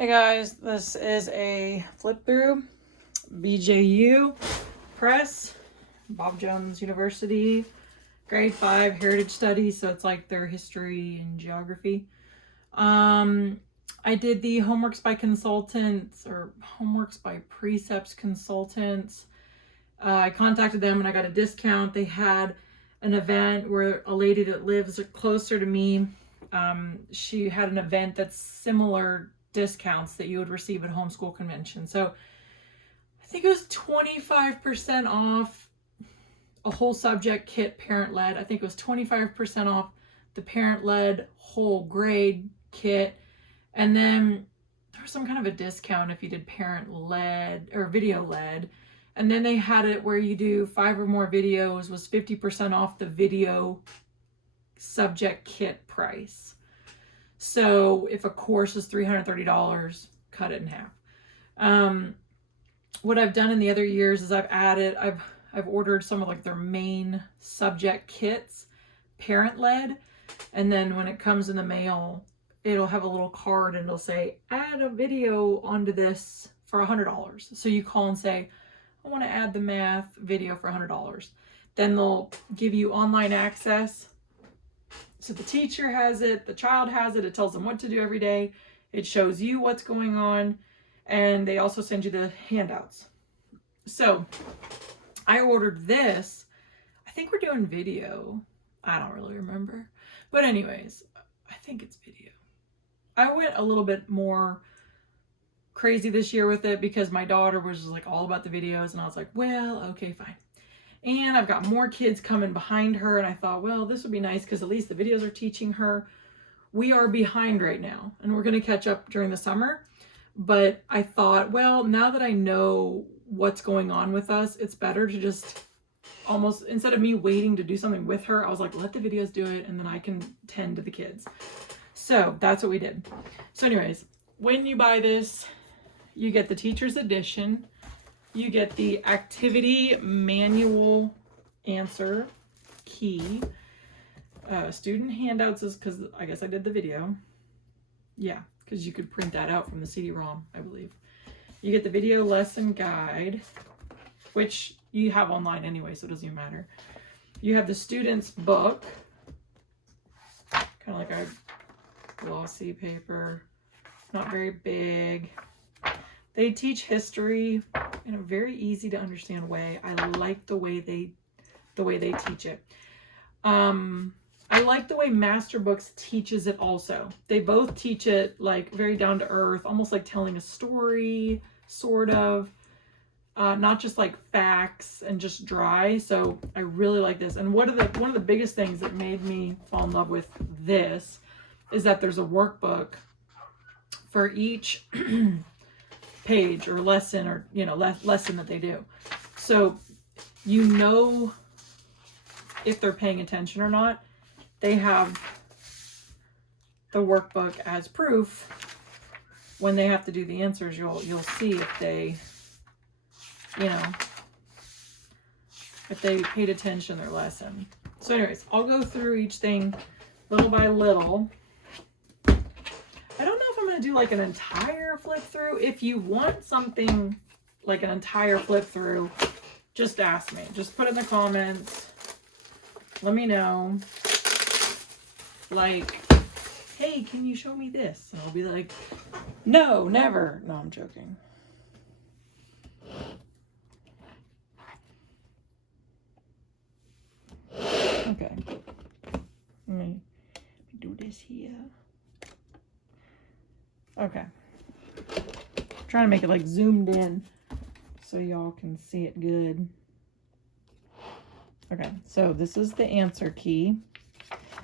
Hey guys, this is a flip through BJU Press, Bob Jones University, grade 5 heritage studies. So it's like their history and geography. I did the homeworks by consultants or homeworks by precepts consultants. I contacted them and I got a discount. They had an event where a lady that lives closer to me, she had an event that's similar discounts that you would receive at homeschool convention. So I think it was 25% off a whole subject kit parent-led. I think it was 25% off the parent-led whole grade kit. And then there was some kind of a discount if you did parent-led or video-led. And then they had it where you do 5 or more videos was 50% off the video subject kit price. So if a course is $330, cut it in half. What I've done in the other years is I've ordered some of like their main subject kits, parent-led, and then when it comes in the mail, it'll have a little card and it'll say, add a video onto this for $100. So you call and say, I want to add the math video for $100. Then they'll give you online access. So the teacher has it, the child has it, it tells them what to do every day. It shows you what's going on, and they also send you the handouts. So I ordered this. I think we're doing video. I don't really remember. But anyways, I think it's video. I went a little bit more crazy this year with it because my daughter was just like all about the videos, and I was like, well, okay, fine. And I've got more kids coming behind her, and I thought, well, this would be nice because at least the videos are teaching her. We are behind right now, and we're going to catch up during the summer. But I thought, well, now that I know what's going on with us, it's better to just almost, instead of me waiting to do something with her, I was like, let the videos do it, and then I can tend to the kids. So that's what we did. So anyways, when you buy this, you get the teacher's edition. You get the activity manual answer key. Student handouts is because I guess I did the video. Yeah, because you could print that out from the CD-ROM, I believe. You get the video lesson guide, which you have online anyway, so it doesn't even matter. You have the student's book, kind of like a glossy paper, not very big. They teach history in a very easy to understand way. I like the way they teach it. I like the way Master Books teaches it also. They both teach it like very down to earth, almost like telling a story, sort of. Not just like facts and just dry. So I really like this. And one of the biggest things that made me fall in love with this is that there's a workbook for each page or lesson, or lesson that they do, so you know if they're paying attention or not. They have the workbook as proof. When they have to do the answers, you'll see if they if they paid attention to their lesson. So anyways, I'll go through each thing little by little. I don't know if I'm going to do like an entire flip through. If you want something like an entire flip through, just ask me. Just put it in the comments. Let me know. Like, hey, can you show me this? And I'll be like, no, never. No, I'm joking. Okay. Let me do this here. Okay. I'm trying to make it like zoomed in so y'all can see it good. Okay, so this is the answer key.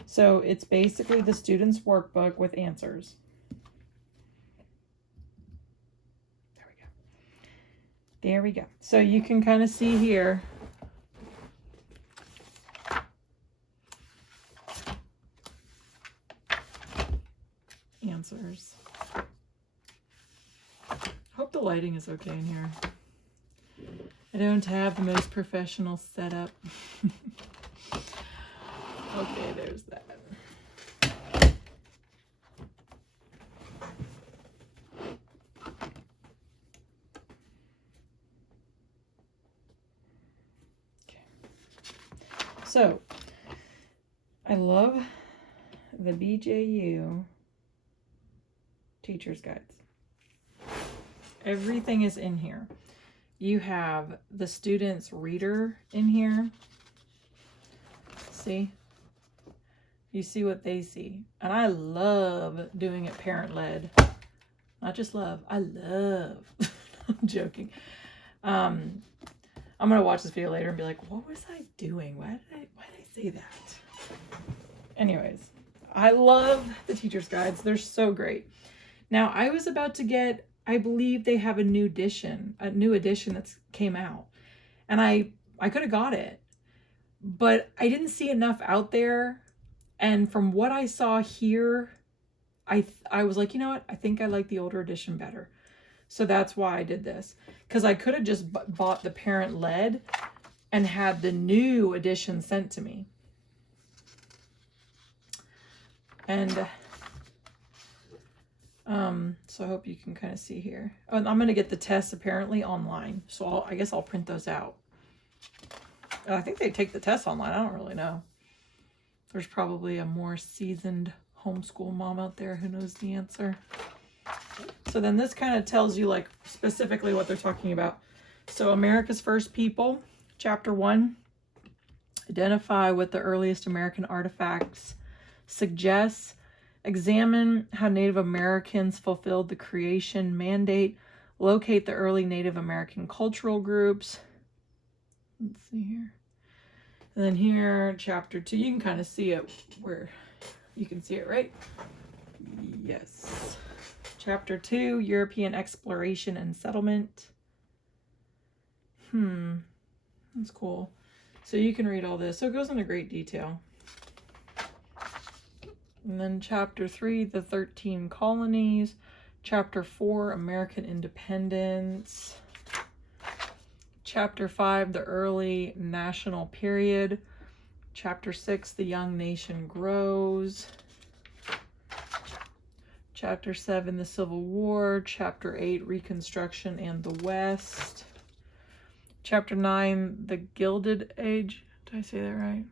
So it's basically the student's workbook with answers. There we go. There we go. So you can kind of see here. Answers. Hope the lighting is okay in here. I don't have the most professional setup. Okay, there's that. So, I love the BJU teacher's guides. Everything is in here. You have the student's reader in here. See? You see what they see. And I love doing it parent-led. Not just love, I love. I'm joking. I'm going to watch this video later and be like, what was I doing? Why did I say that? Anyways, I love the teacher's guides. They're so great. Now, I was about to get, I believe they have a new edition that's came out. And I could have got it. But I didn't see enough out there. And from what I saw here, I was like, you know what? I think I like the older edition better. So that's why I did this. Because I could have just bought the parent-led and had the new edition sent to me. And so I hope you can kind of see here. Oh, and I'm going to get the tests apparently online. So I guess I'll print those out. I think they take the tests online. I don't really know. There's probably a more seasoned homeschool mom out there who knows the answer. So then this kind of tells you like specifically what they're talking about. So America's First People, Chapter 1. Identify what the earliest American artifacts suggests. Examine how Native Americans fulfilled the creation mandate. Locate the early Native American cultural groups. Let's see here. And then here, Chapter 2. You can kind of see it where you can see it, right? Yes. Chapter 2, European Exploration and Settlement. That's cool. So you can read all this. So it goes into great detail. And then Chapter 3, the 13 colonies. Chapter 4, American Independence. Chapter 5, the early national period. Chapter 6, the young nation grows. Chapter 7, the Civil War. Chapter 8, Reconstruction and the West. Chapter 9, the Gilded Age. Did I say that right?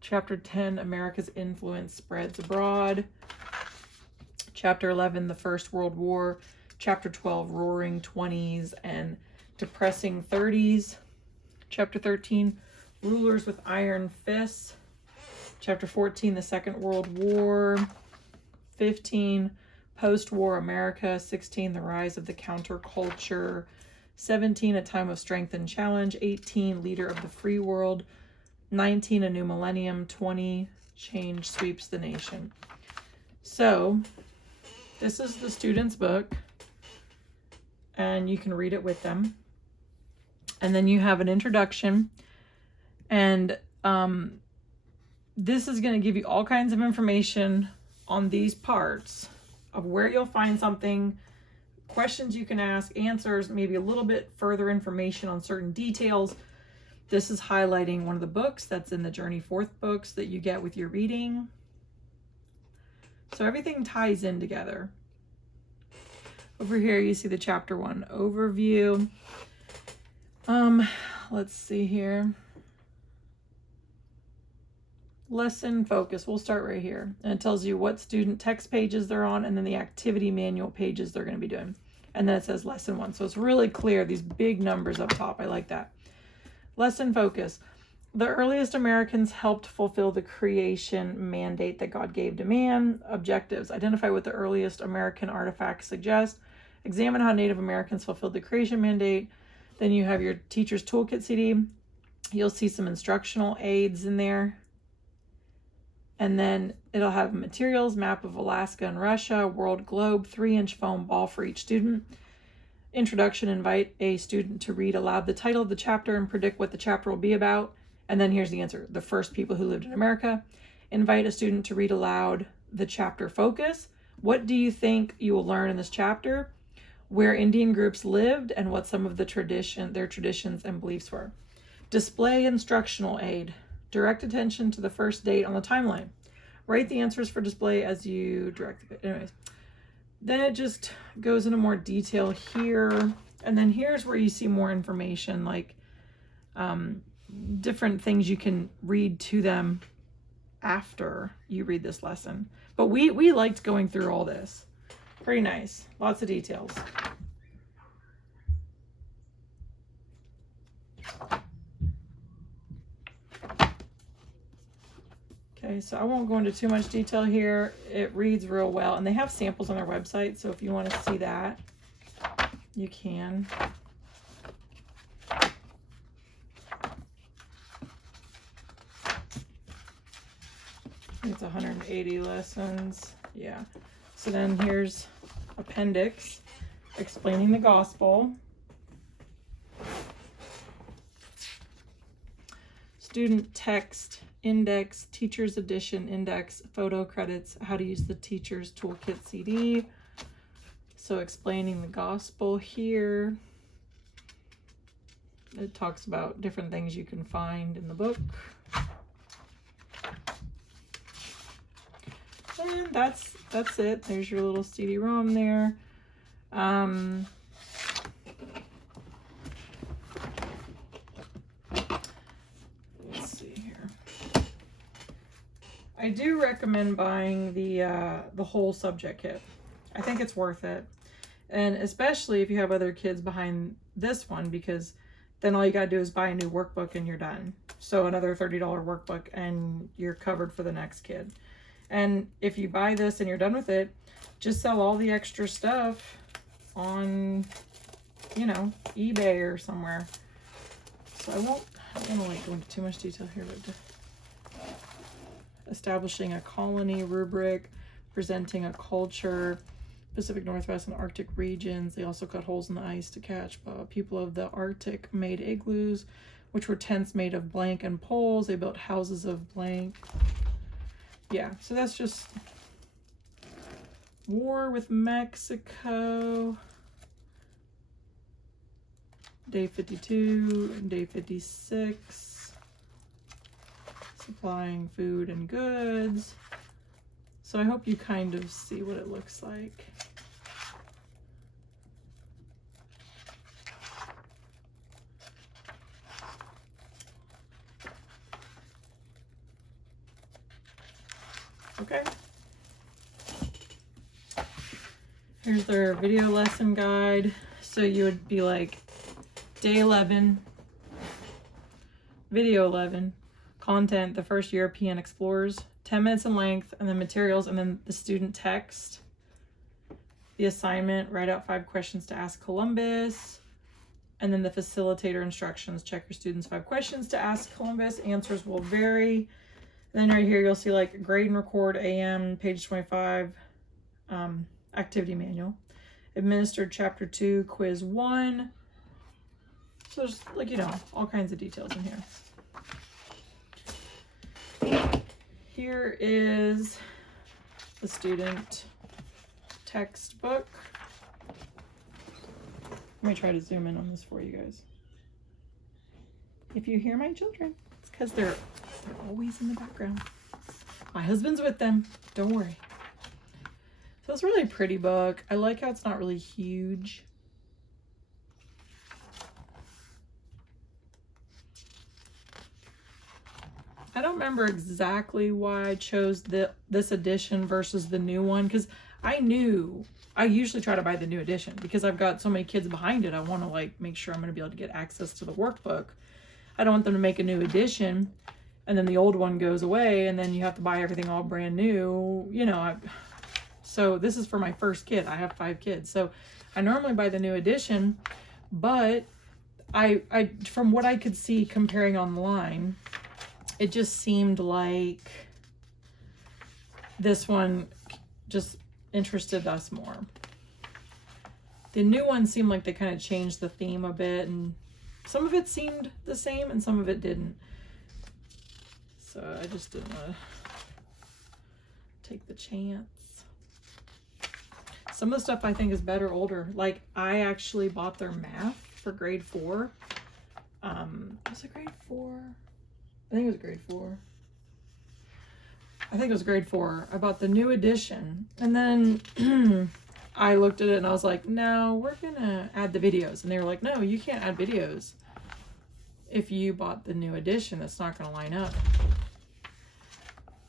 Chapter 10, America's influence spreads abroad. Chapter 11, the First World War. Chapter 12, Roaring 20s and Depressing 30s. Chapter 13, Rulers with Iron Fists. Chapter 14, the Second World War. 15, Post-War America. 16, the Rise of the Counterculture. 17, A Time of Strength and Challenge. 18, Leader of the Free World. 19, A New Millennium. 20, Change Sweeps the Nation. So, this is the student's book, and you can read it with them. And then you have an introduction, and this is going to give you all kinds of information on these parts of where you'll find something, questions you can ask, answers, maybe a little bit further information on certain details. This is highlighting one of the books that's in the Journey Forth books that you get with your reading. So everything ties in together. Over here you see the Chapter 1 overview. Let's see here. Lesson focus. We'll start right here. And it tells you what student text pages they're on and then the activity manual pages they're going to be doing. And then it says lesson 1. So it's really clear, these big numbers up top. I like that. Lesson focus. The earliest Americans helped fulfill the creation mandate that God gave to man. Objectives. Identify what the earliest American artifacts suggest. Examine how Native Americans fulfilled the creation mandate. Then you have your teacher's toolkit CD. You'll see some instructional aids in there. And then it'll have materials, map of Alaska and Russia, world globe, 3-inch foam ball for each student. Introduction, invite a student to read aloud the title of the chapter and predict what the chapter will be about. And then here's the answer. The first people who lived in America. Invite a student to read aloud the chapter focus. What do you think you will learn in this chapter? Where Indian groups lived and what some of their traditions and beliefs were. Display instructional aid. Direct attention to the first date on the timeline. Write the answers for display as you direct. Anyways, then it just goes into more detail here. And then here's where you see more information, like different things you can read to them after you read this lesson. But we liked going through all this. Pretty nice. Lots of details. Okay, so I won't go into too much detail here. It reads real well, and they have samples on their website, so if you want to see that, you can. It's 180 lessons. Yeah. So then here's appendix explaining the gospel. Student text index, teacher's edition index, photo credits, how to use the teacher's toolkit CD. So explaining the gospel here. It talks about different things you can find in the book. And that's it. There's your little CD-ROM there. Let's see here. I do recommend buying the whole subject kit. I think it's worth it. And especially if you have other kids behind this one, because then all you gotta do is buy a new workbook and you're done. So another $30 workbook and you're covered for the next kid. And if you buy this and you're done with it, just sell all the extra stuff on, you know, eBay or somewhere. So I don't want to like go into too much detail here, but establishing a colony rubric, presenting a culture, Pacific Northwest and Arctic regions. They also cut holes in the ice to catch people of the Arctic made igloos, which were tents made of blank and poles. They built houses of blank. Yeah, so that's just war with Mexico. Day 52 and day 56. Supplying food and goods. So I hope you kind of see what it looks like. Okay. Here's their video lesson guide. So you would be like day 11, video 11, content, the first European explorers, 10 minutes in length, and then materials, and then the student text. The assignment, write out 5 questions to ask Columbus. And then the facilitator instructions, check your students 5 questions to ask Columbus. Answers will vary. Then right here, you'll see like grade and record AM, page 25, activity manual. Administered chapter 2, quiz 1. So there's like, you know, all kinds of details in here. Here is the student textbook. Let me try to zoom in on this for you guys. If you hear my children, it's because they're always in the background. My husband's with them. Don't worry. So it's a really pretty book. I like how it's not really huge. I don't remember exactly why I chose this edition versus the new one, because I usually try to buy the new edition because I've got so many kids behind it. I want to like make sure I'm going to be able to get access to the workbook. I don't want them to make a new edition and then the old one goes away and then you have to buy everything all brand new, you know. So this is for my first kid. I have 5 kids. So I normally buy the new edition, but I from what I could see comparing online, it just seemed like this one just interested us more. The new one seemed like they kind of changed the theme a bit, and some of it seemed the same and some of it didn't. So I just didn't want to take the chance. Some of the stuff I think is better older. Like I actually bought their math for grade 4. Was it grade 4? I think it was grade 4. I think it was grade 4. I bought the new edition, and then I looked at it and I was like, no, we're gonna add the videos. And they were like, no, you can't add videos if you bought the new edition, it's not going to line up.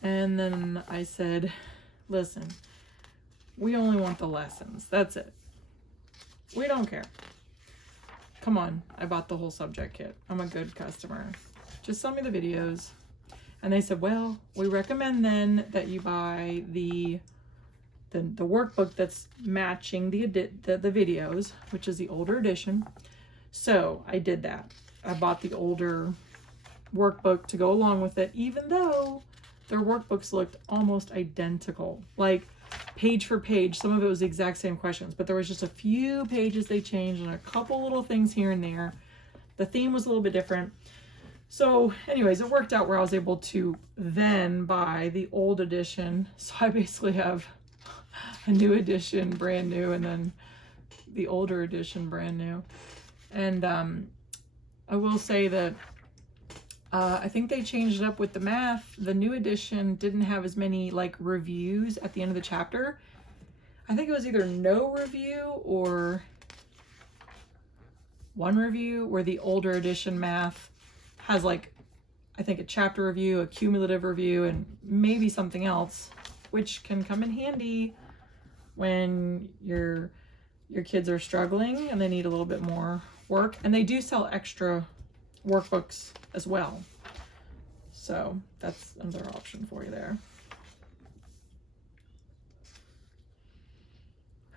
And then I said, listen, we only want the lessons. That's it. We don't care. Come on, I bought the whole subject kit. I'm a good customer. Just send me the videos. And they said, well, we recommend then that you buy the workbook that's matching the videos, which is the older edition. So I did that. I bought the older workbook to go along with it, even though their workbooks looked almost identical, like page for page. Some of it was the exact same questions, but there was just a few pages they changed and a couple little things here and there. The theme was a little bit different. So anyways, it worked out where I was able to then buy the old edition. So I basically have a new edition, brand new, and then the older edition, brand new. And I will say that I think they changed it up with the math. The new edition didn't have as many like reviews at the end of the chapter. I think it was either no review or one review, where the older edition math has like, I think a chapter review, a cumulative review, and maybe something else, which can come in handy when your kids are struggling and they need a little bit more work. And they do sell extra workbooks as well. So that's another option for you there.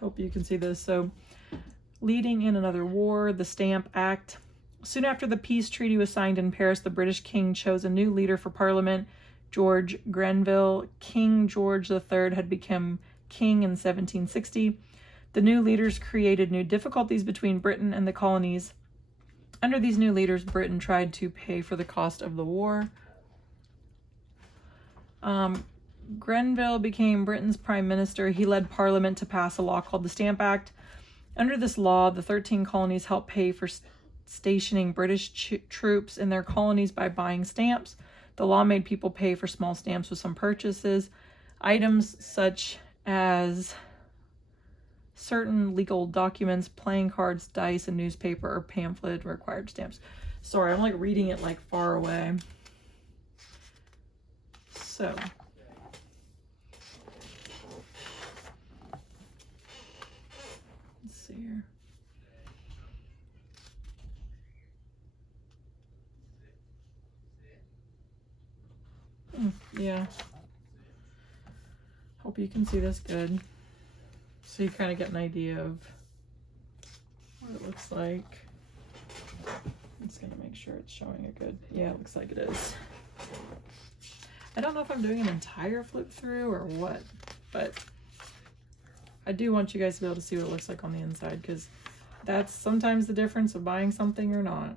Hope you can see this. So, leading in another war, the Stamp Act. Soon after the peace treaty was signed in Paris, the British king chose a new leader for Parliament, George Grenville. King George III had become king in 1760. The new leaders created new difficulties between Britain and the colonies. Under these new leaders, Britain tried to pay for the cost of the war. Grenville became Britain's prime minister. He led Parliament to pass a law called the Stamp Act. Under this law, the 13 colonies helped pay for stationing British troops in their colonies by buying stamps. The law made people pay for small stamps with some purchases. Items such as certain legal documents, playing cards, dice, a newspaper, or pamphlet required stamps. Sorry, I'm like reading it like far away. So, let's see here. Yeah. Hope you can see this good. So you kind of get an idea of what it looks like. I'm just going to make sure it's showing it good. Yeah, it looks like it is. I don't know if I'm doing an entire flip through or what, but I do want you guys to be able to see what it looks like on the inside, because that's sometimes the difference of buying something or not.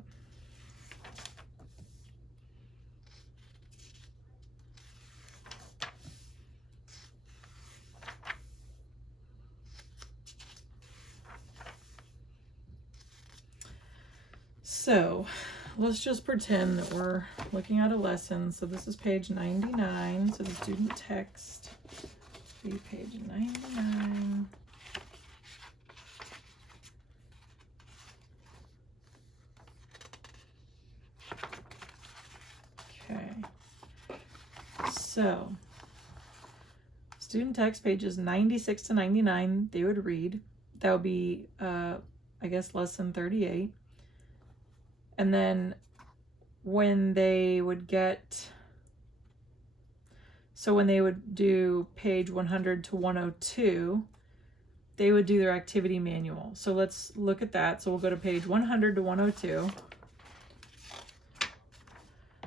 So let's just pretend that we're looking at a lesson. So this is page 99. So the student text be page 99. Okay. So student text pages 96 to 99, they would read. That would be, I guess, lesson 38. And then when they would do page 100 to 102, they would do their activity manual. So let's look at that. So we'll go to page 100 to 102.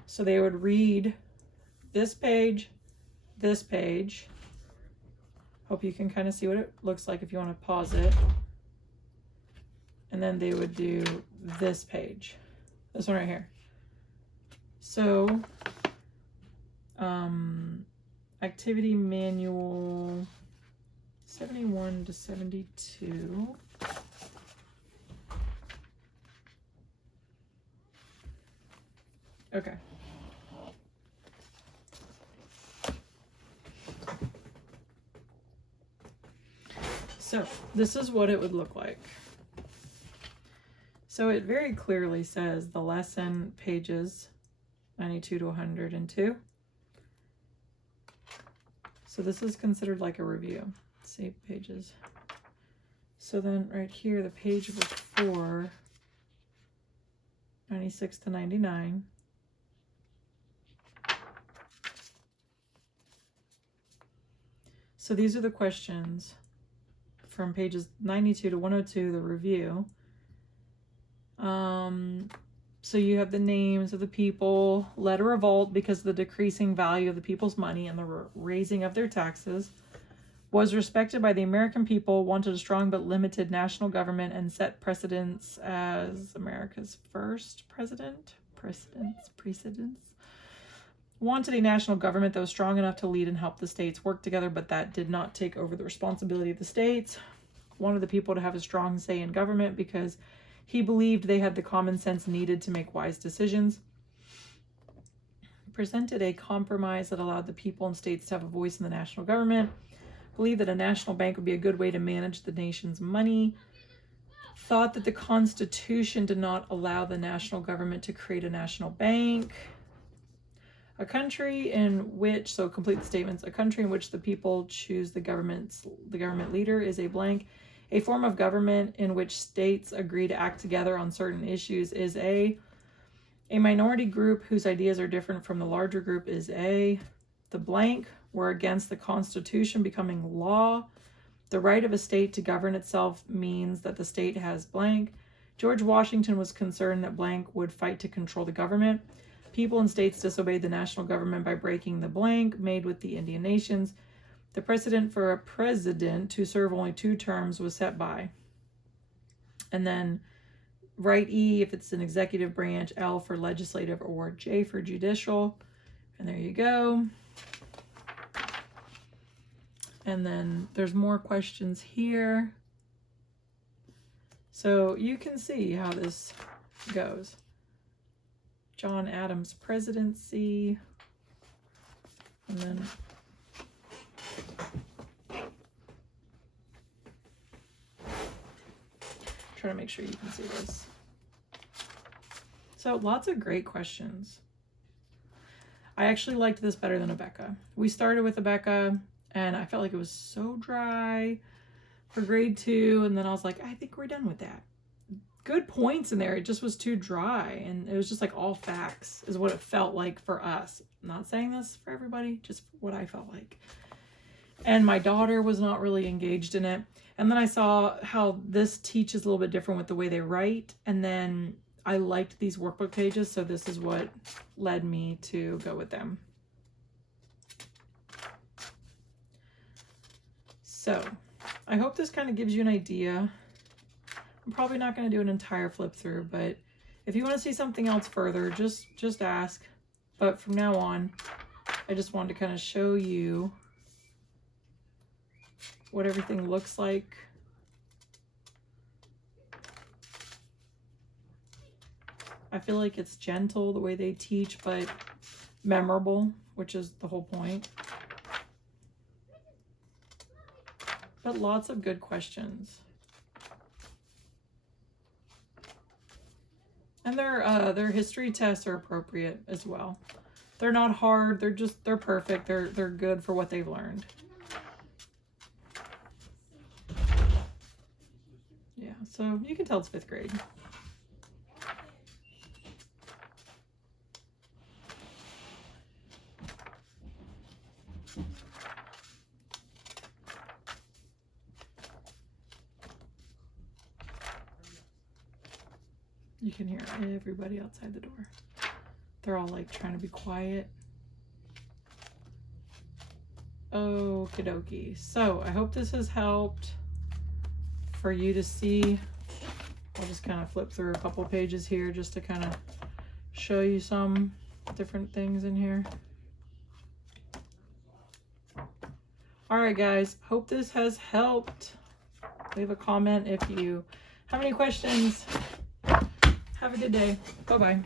So they would read this page. Hope you can kind of see what it looks like if you want to pause it. And then they would do this page. This one right here. So, activity manual 71 to 72. Okay. So, this is what it would look like. So it very clearly says the lesson pages 92 to 102. So this is considered like a review. Let's see, pages. So then right here, the page before 96 to 99. So these are the questions from pages 92 to 102, the review. So you have the names of the people, led a revolt because of the decreasing value of the people's money and the raising of their taxes, was respected by the American people, wanted a strong but limited national government, and set precedents as America's first precedents, wanted a national government that was strong enough to lead and help the states work together, but that did not take over the responsibility of the states, wanted the people to have a strong say in government because he believed they had the common sense needed to make wise decisions. Presented a compromise that allowed the people and states to have a voice in the national government. Believed that a national bank would be a good way to manage the nation's money. Thought that the Constitution did not allow the national government to create a national bank. A country in which, so complete the statements, a country in which the people choose the government leader is a blank. A form of government in which states agree to act together on certain issues is a minority group whose ideas are different from the larger group is the blank were against the Constitution becoming law. The right of a state to govern itself means that the state has blank. George Washington was concerned that blank would fight to control the government. People and states disobeyed the national government by breaking the blank made with the Indian nations. The precedent for a president to serve only 2 terms was set by. And then write E if it's an executive branch, L for legislative, or J for judicial. And there you go. And then there's more questions here. So you can see how this goes. John Adams' presidency. And then try to make sure you can see this. So lots of great questions. I actually liked this better than Abeka. We started with Abeka and I felt like it was so dry for grade 2. And then I was like, I think we're done with that. Good points in there. It just was too dry. And it was just like all facts is what it felt like for us. I'm not saying this for everybody, just what I felt like. And my daughter was not really engaged in it. And then I saw how this teaches a little bit different with the way they write. And then I liked these workbook pages. So this is what led me to go with them. So I hope this kind of gives you an idea. I'm probably not going to do an entire flip through, but if you want to see something else further, just ask. But from now on, I just wanted to kind of show you what everything looks like. I feel like it's gentle the way they teach, but memorable, which is the whole point. But lots of good questions. And their history tests are appropriate as well. They're not hard, they're perfect. They're good for what they've learned. Yeah, so you can tell it's 5th grade. You can hear everybody outside the door. They're all like trying to be quiet. Okie dokie. So I hope this has helped for you to see. I'll just kind of flip through a couple pages here just to kind of show you some different things in here. All right, guys. Hope this has helped. Leave a comment if you have any questions. Have a good day. Bye-bye.